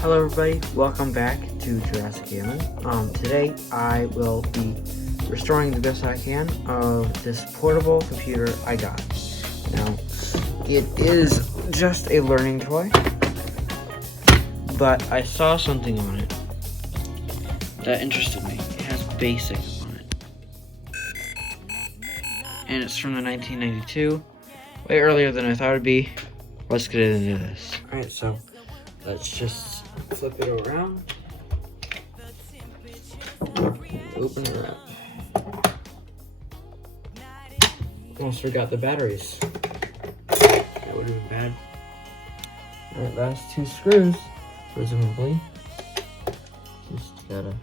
Hello everybody, welcome back to Jurassic Gaming. Today I will be restoring the best I can of this portable computer I got. Now, it is just a learning toy, but I saw something on it that interested me. It has BASIC on it. And it's from the 1992, way earlier than I thought it would be. Let's get into this. Alright, so let's just flip it around. Open it up. Almost forgot the batteries. That would have been bad. Alright, last two screws, presumably. Just gotta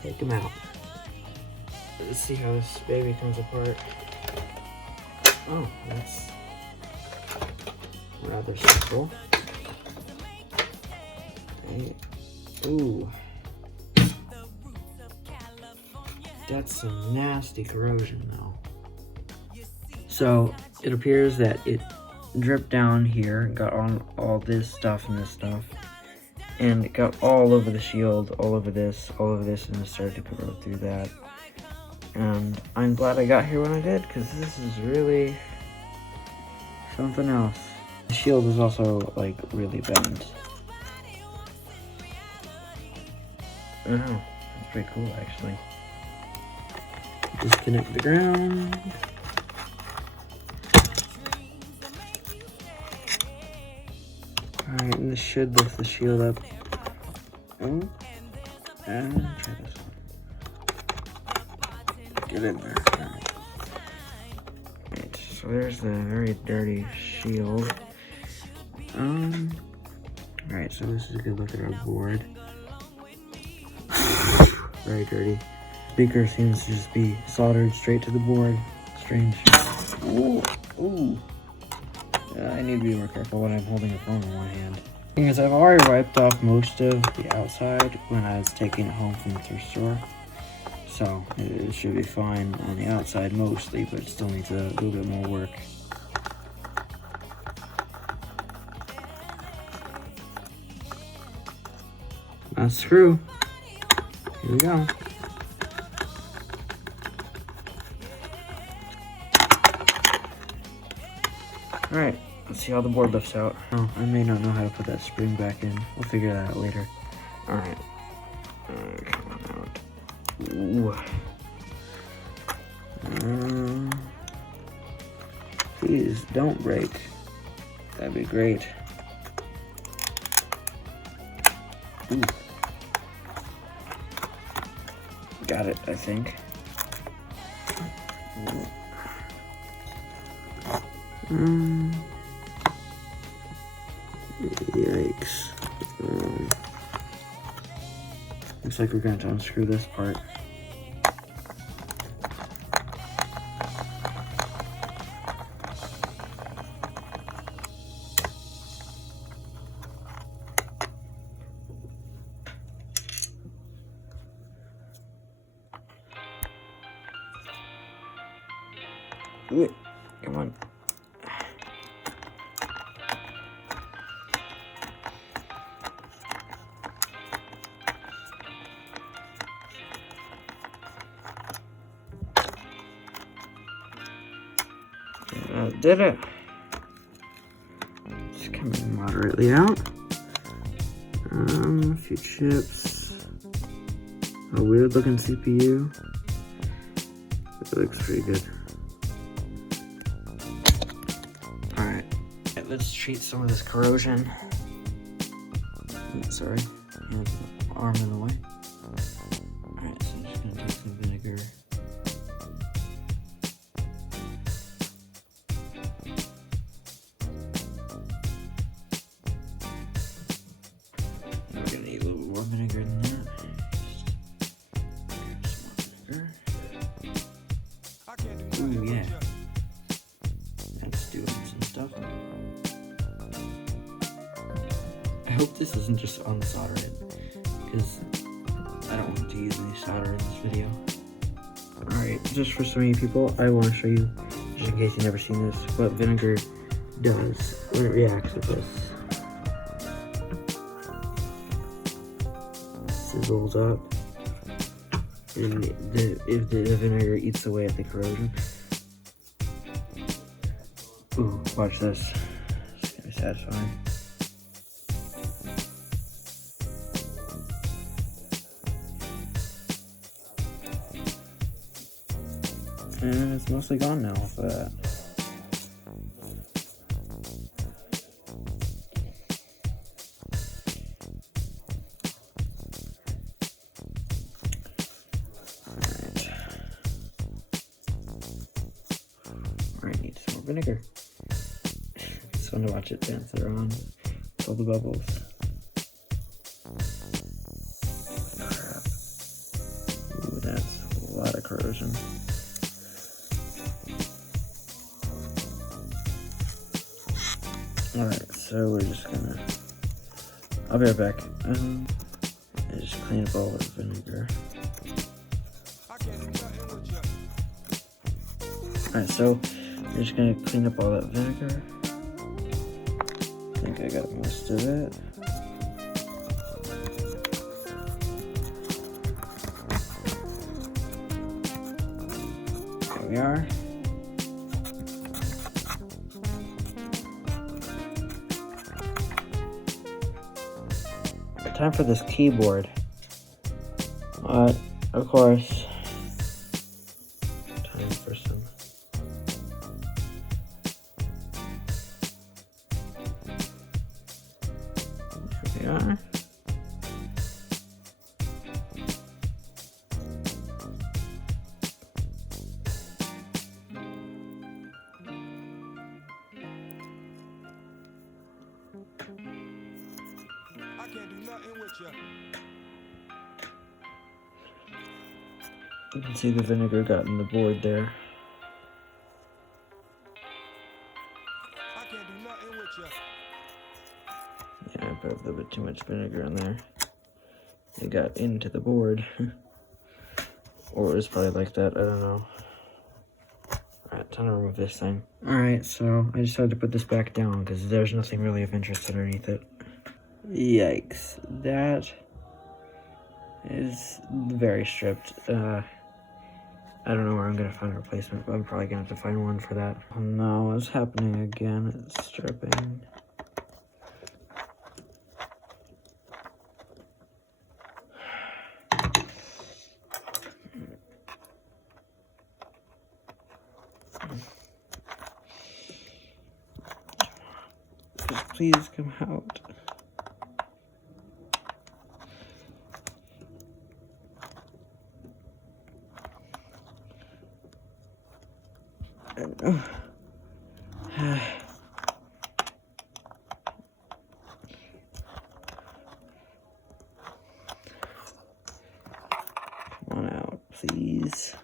take them out. Let's see how this baby comes apart. Oh, that's rather simple. Okay. Ooh. That's some nasty corrosion though. So it appears that it dripped down here, got on all this stuff and this stuff, and it got all over the shield, all over this, and it started to corrode through that. And I'm glad I got here when I did, because this is really something else. The shield is also like really bent. I don't know, that's pretty cool actually. Disconnect the ground. Alright, and this should lift the shield up. Oh, and try this one. Get in there. Alright, so there's the very dirty shield. Alright, so this is a good look at our board. Very dirty. Speaker seems to just be soldered straight to the board. Strange. Ooh, ooh. I need to be more careful when I'm holding a phone in one hand. Thing is, I've already wiped off most of the outside when I was taking it home from the thrift store. So it should be fine on the outside mostly, but it still needs a little bit more work. Last screw. Here we go. Alright, let's see how the board lifts out. Oh, I may not know how to put that spring back in. We'll figure that out later. Alright. Come on out. Ooh. Please don't break. That'd be great. Ooh. Got it, I think. Yikes. Looks like we're going to unscrew this part. Come on. Did it. Just coming moderately out. A few chips. A weird looking CPU. It looks pretty good. Alright, let's treat some of this corrosion. Sorry, arm in the way. Alright, so I'm just gonna take some vinegar. We're gonna need a little more vinegar than that. Ooh, yeah. That's doing some stuff. I hope this isn't just unsoldered, because I don't want to use any solder in this video. Alright, just for some of you people, I want to show you, just in case you've never seen this, what vinegar does when it reacts with this. sizzles up. And if the vinegar eats away at the corrosion. Ooh, watch this. It's gonna be satisfying. And it's mostly gone now off of that. Alright, need some more vinegar. It's fun to watch it dance around with all the bubbles. Crap. Ooh, that's a lot of corrosion. Alright, so we're just gonna... I'll be right back. I just clean up all the vinegar. Alright, so I'm just gonna clean up all that vinegar. I think I got most of it. There we are. Time for this keyboard. Of course, time for some. Here we are. I can't do nothing with you. You can see the vinegar got in the board there. I can't do nothing with you. Yeah, I put a little bit too much vinegar in there. It got into the board. Or it was probably like that, I don't know. Alright, time to remove this thing. Alright, so I decided to put this back down because there's nothing really of interest underneath it. Yikes, that is very stripped. I don't know where I'm gonna find a replacement, but I'm probably gonna have to find one for that. Oh no, what's happening again? It's stripping. Please come out. Come on out, please.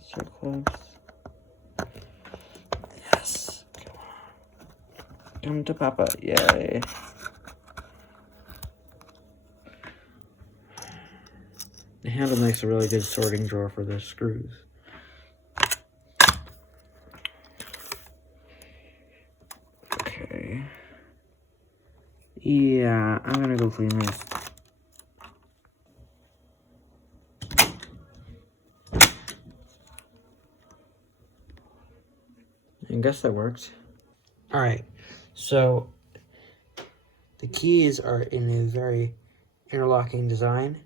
So close. Yes. Come on. Come to Papa. Yay. The handle makes a really good sorting drawer for the screws. Okay. Yeah, I'm gonna go clean this. I guess that worked. Alright, so the keys are in a very interlocking design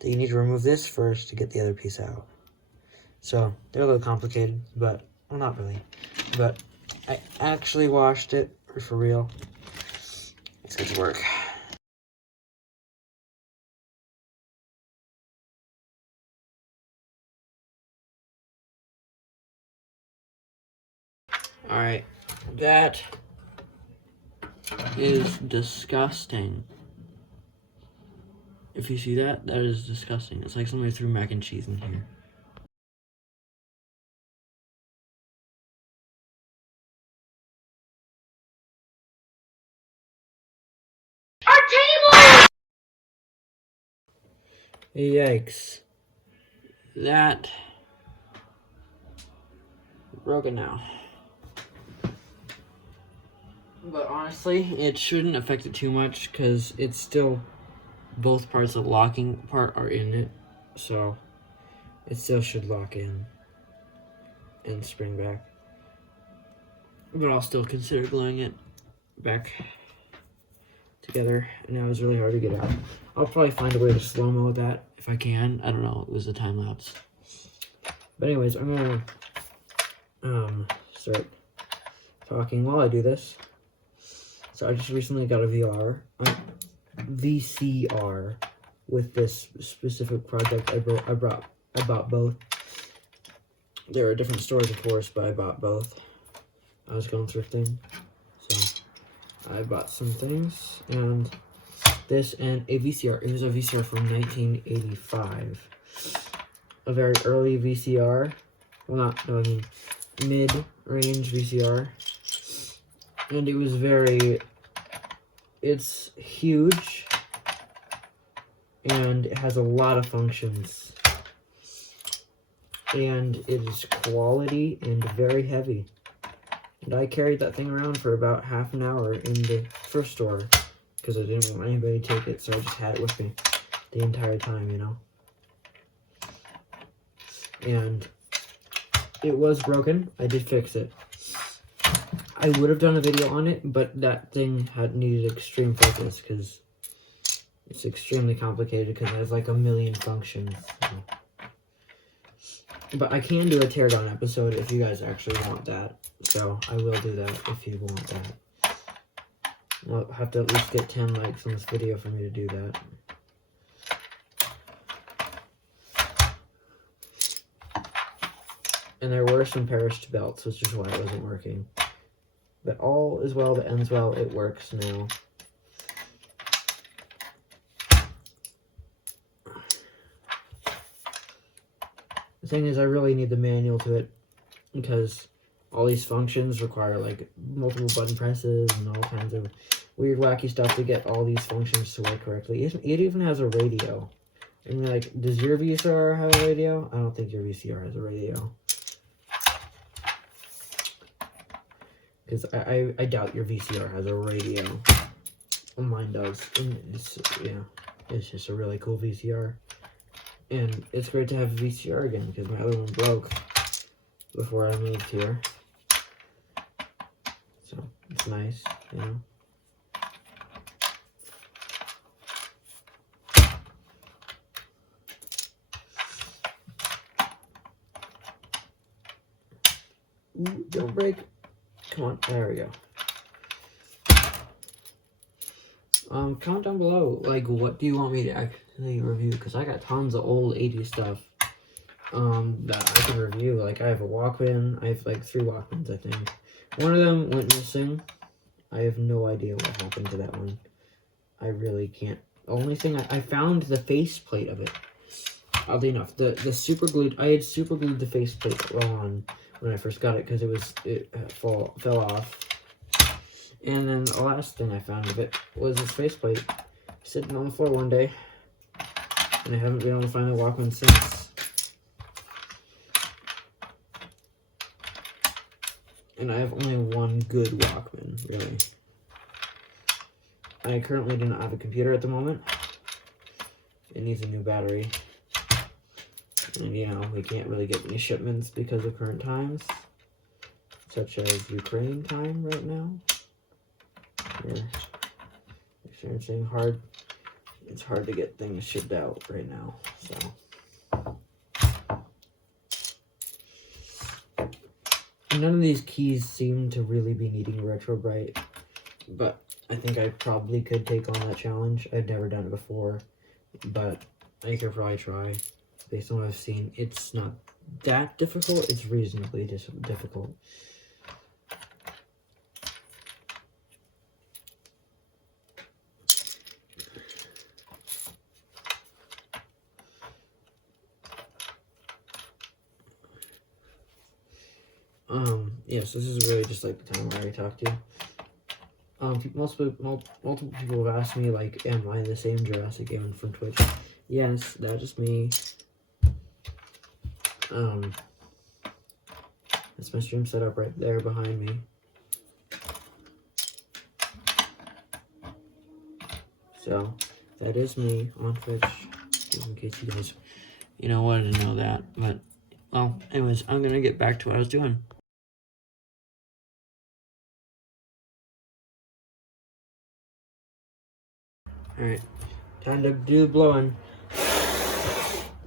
that you need to remove this first to get the other piece out. So they're a little complicated, but, well, not really. But I actually washed it for real. It's good to work. Alright, that is disgusting. If you see that, that is disgusting. It's like somebody threw mac and cheese in here. Yikes. That broken now. But honestly, it shouldn't affect it too much because it's still, both parts of the locking part are in it. So it still should lock in and spring back. But I'll still consider gluing it back together. And now it's really hard to get out. I'll probably find a way to slow-mo that if I can. I don't know. It was a time lapse. But anyways, I'm gonna start talking while I do this. So I just recently got a VCR with this specific project. I bought both. There are different stores, of course, but I bought both. I was going thrifting, so I bought some things, and this and a VCR. It was a VCR from 1985. A very early VCR. Well, I mean, mid-range VCR. And it was it's huge, and it has a lot of functions. And it is quality and very heavy. And I carried that thing around for about half an hour in the thrift store because I didn't want anybody to take it, so I just had it with me the entire time, you know. And it was broken. I did fix it. I would have done a video on it, but that thing needed extreme focus because it's extremely complicated because it has like a million functions. So. But I can do a teardown episode if you guys actually want that. So I will do that if you want that. I'll have to at least get 10 likes on this video for me to do that. And there were some perished belts, which is why it wasn't working. But all is well that ends well. It works now. The thing is, I really need the manual to it because all these functions require like multiple button presses and all kinds of weird, wacky stuff to get all these functions to work correctly. It even has a radio. I mean, like, does your VCR have a radio? I don't think your VCR has a radio. Because I doubt your VCR has a radio. Well, mine does. And it's just a really cool VCR. And it's great to have a VCR again because my other one broke before I moved here. So it's nice, you know. Ooh, don't break. Come on, there we go. Comment down below, like, what do you want me to actually review? Because I got tons of old 80s stuff, that I can review. Like, I have a Walkman. I have, like, 3 Walkmans, I think. One of them went missing. I have no idea what happened to that one. I really can't. The only thing, I found the faceplate of it. Oddly enough, the super glued, I had super glued the faceplate on when I first got it because it fell off. And then the last thing I found of it was this faceplate sitting on the floor one day. And I haven't been able to find the Walkman since. And I have only one good Walkman, really. I currently do not have a computer at the moment. It needs a new battery. And you know, we can't really get any shipments because of current times. Such as Ukraine time right now. We're experiencing it's hard to get things shipped out right now, so. None of these keys seem to really be needing Retro-Brite, but I think I probably could take on that challenge. I'd never done it before, but I could probably try. Based on what I've seen, it's not that difficult, it's reasonably difficult. Yes, this is really just like the time where I talk to you. Multiple people have asked me, like, am I the same Jurassic Gamer from Twitch? yes, that is me. That's my stream setup right there behind me. So, that is me on Twitch, in case you guys, wanted to know that. But, well, anyways, I'm gonna get back to what I was doing. Alright, time to do the blowing.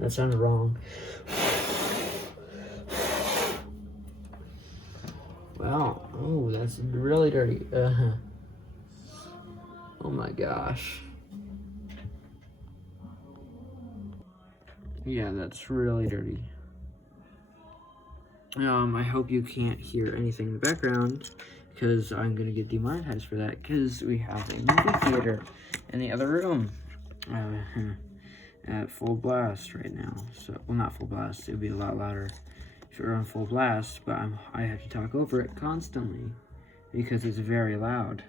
That sounded wrong. Wow, oh, that's really dirty. Oh my gosh. Yeah, that's really dirty. I hope you can't hear anything in the background, because I'm gonna get demonetized for that, because we have a movie theater in the other room at full blast right now. So, well, not full blast, it would be a lot louder if it were on full blast, but I have to talk over it constantly because it's very loud.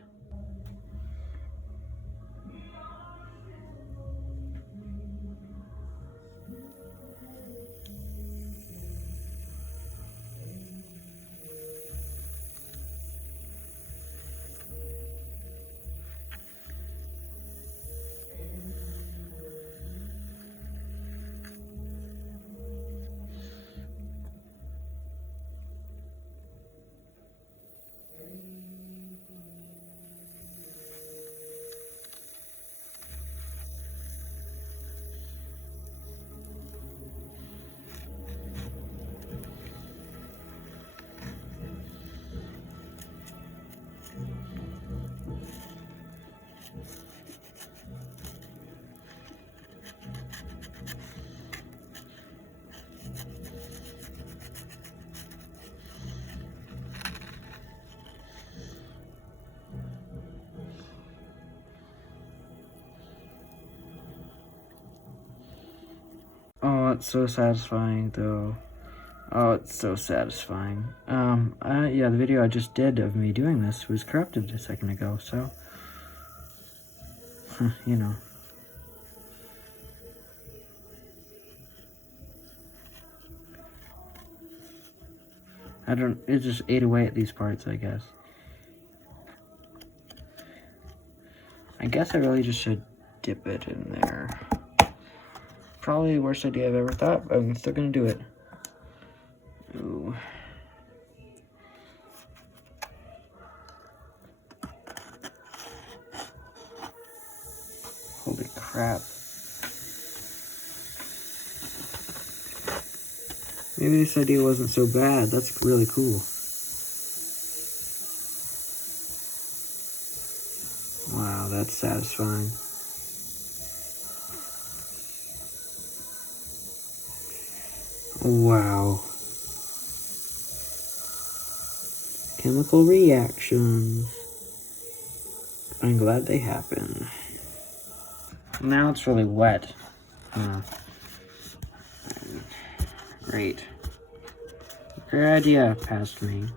Oh, it's so satisfying, though. Oh, it's so satisfying. Yeah, the video I just did of me doing this was corrupted a second ago, so, you know. It just ate away at these parts, I guess. I guess I really just should dip it in there. Probably the worst idea I've ever thought, but I'm still gonna do it. Ooh. Holy crap. Maybe this idea wasn't so bad. That's really cool. Wow, that's satisfying. Wow. Chemical reactions. I'm glad they happen. Now it's really wet. Great. Great idea, past me.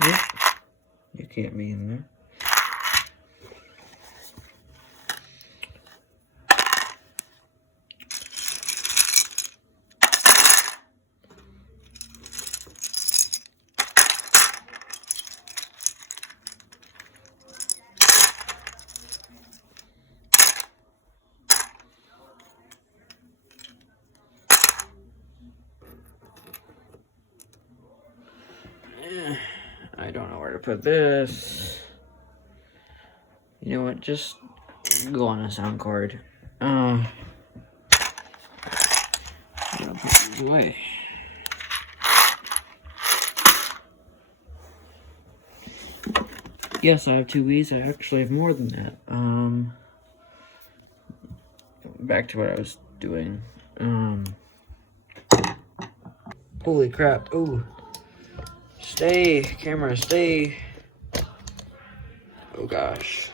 Yep. You can't be in there. I don't know where to put this. You know what? Just go on a sound card. I'll put these away. Yes, I have 2 Wii's. I actually have more than that. Back to what I was doing. Holy crap. Ooh. Stay, camera, stay. Oh gosh.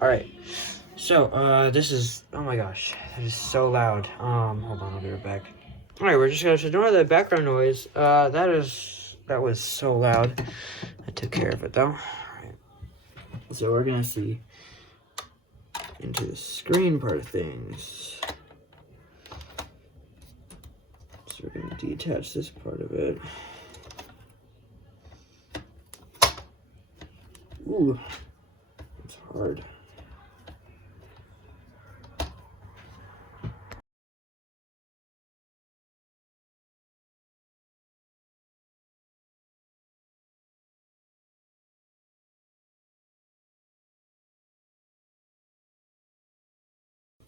Alright. So, this is, oh my gosh, that is so loud. Hold on, I'll be right back. Alright, we're just gonna ignore the background noise. That was so loud. I took care of it though. Alright. So we're gonna see into the screen part of things. So we're gonna detach this part of it. Ooh, it's hard.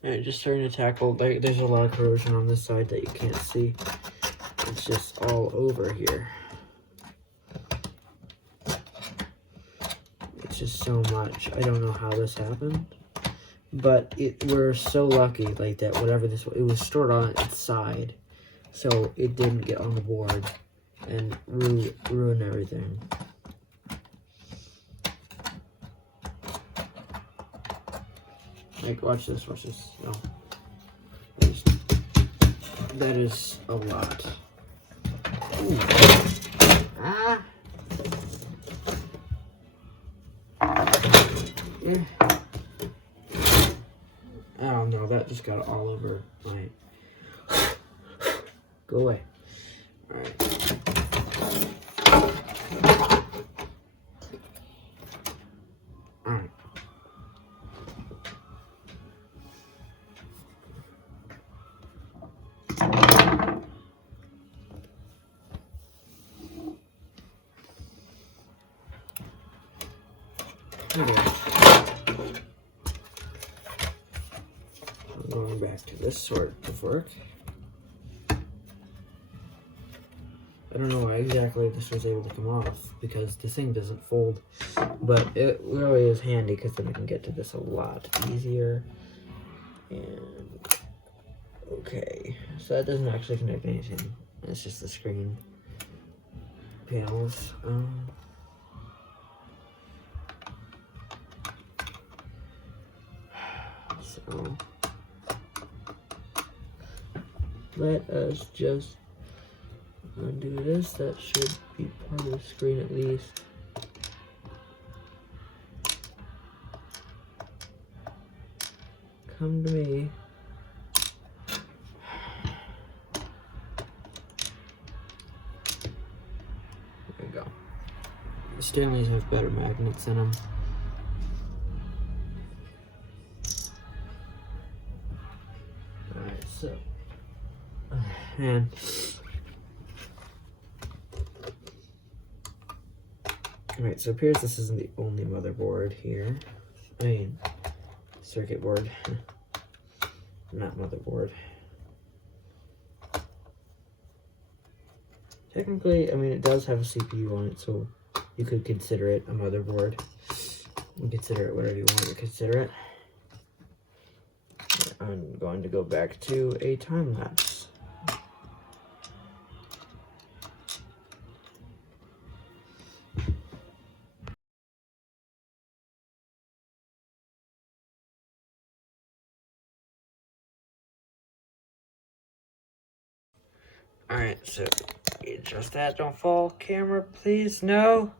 Alright, just starting to tackle, like, there's a lot of corrosion on this side that you can't see. It's just all over here. It's just so much. I don't know how this happened, but we're so lucky, like, that whatever this was, it was stored on its side, so it didn't get on the board and ruin everything. Like, watch this, no. That is a lot. Ooh. Ah! Yeah. Oh no, that just got all over my... Go away. Alright. Alright. Okay. I'm going back to this sort of work. I don't know why exactly this was able to come off, because this thing doesn't fold, but it really is handy because then I can get to this a lot easier. And okay, so that doesn't actually connect anything. It's just the screen panels. So let us just undo this. That should be part of the screen at least. Come to me. There we go. Stanleys have better magnets in them. Alright, so. And alright, so it appears this isn't the only motherboard here. I mean, circuit board. Not motherboard. Technically, I mean, it does have a CPU on it, so you could consider it a motherboard. You consider it whatever you want to consider it. I'm going to go back to a time lapse. Alright, so adjust that, don't fall. Camera, please, no.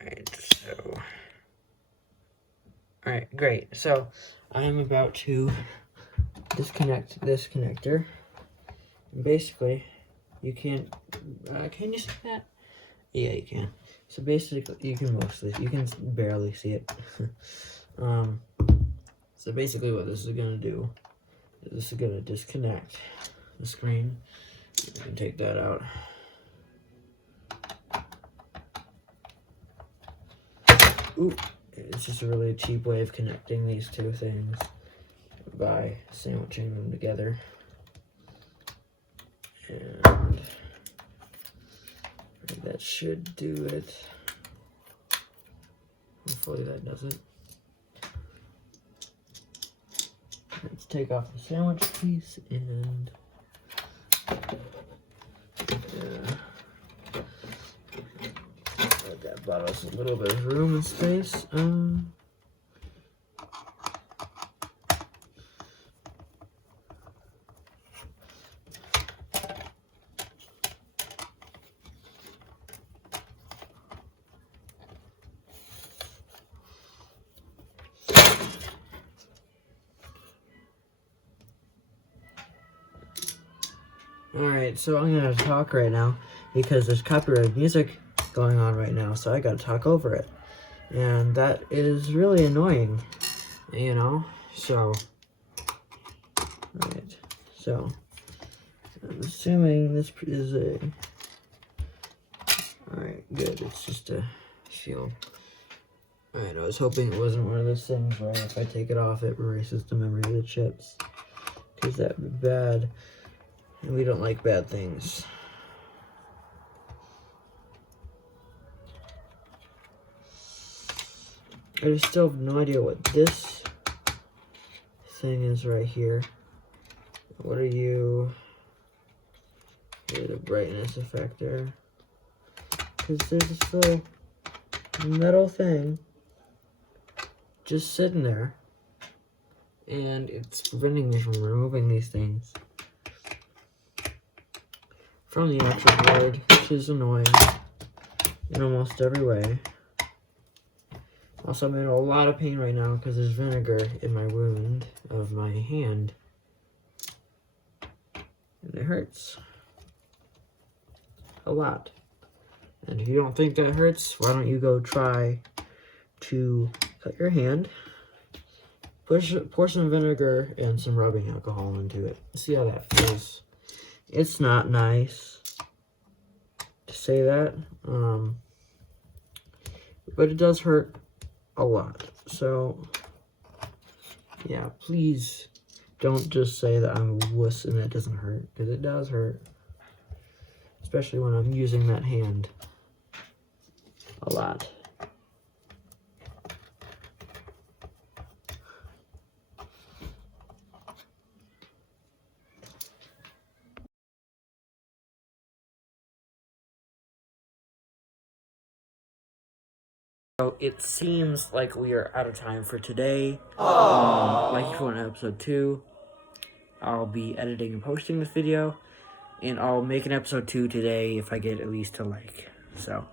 Alright, so. Alright, great. So, I'm about to disconnect this connector. And basically, you can't. Can you see that? Yeah, you can. So basically, you can barely see it. So basically what this is going to do is this is going to disconnect the screen. You can take that out. Ooh, it's just a really cheap way of connecting these two things by sandwiching them together. And that should do it. Hopefully that does it. Let's take off the sandwich piece and that bought us a little bit of room and space. Alright, so I'm gonna talk right now because there's copyrighted music going on right now, so I gotta talk over it. And that is really annoying, you know? So, alright, so, I'm assuming this is a, alright, good, it's just a shield. Alright, I was hoping it wasn't one of those things where if I take it off, it erases the memory of the chips, because that would be bad. And we don't like bad things. I just still have no idea what this thing is right here. What are you? Here's a brightness effector. Because there's this little metal thing just sitting there. And it's preventing me from removing these things from the electric board, which is annoying in almost every way. Also, I'm in a lot of pain right now because there's vinegar in my wound of my hand. And it hurts. A lot. And if you don't think that hurts, why don't you go try to cut your hand, pour some vinegar and some rubbing alcohol into it. See how that feels. It's not nice to say that, but it does hurt a lot. So, yeah, please don't just say that I'm a wuss and that doesn't hurt, because it does hurt. Especially when I'm using that hand a lot. So it seems like we are out of time for today. Like if you want episode 2, I'll be editing and posting this video, and I'll make an episode 2 today if I get at least a like. So.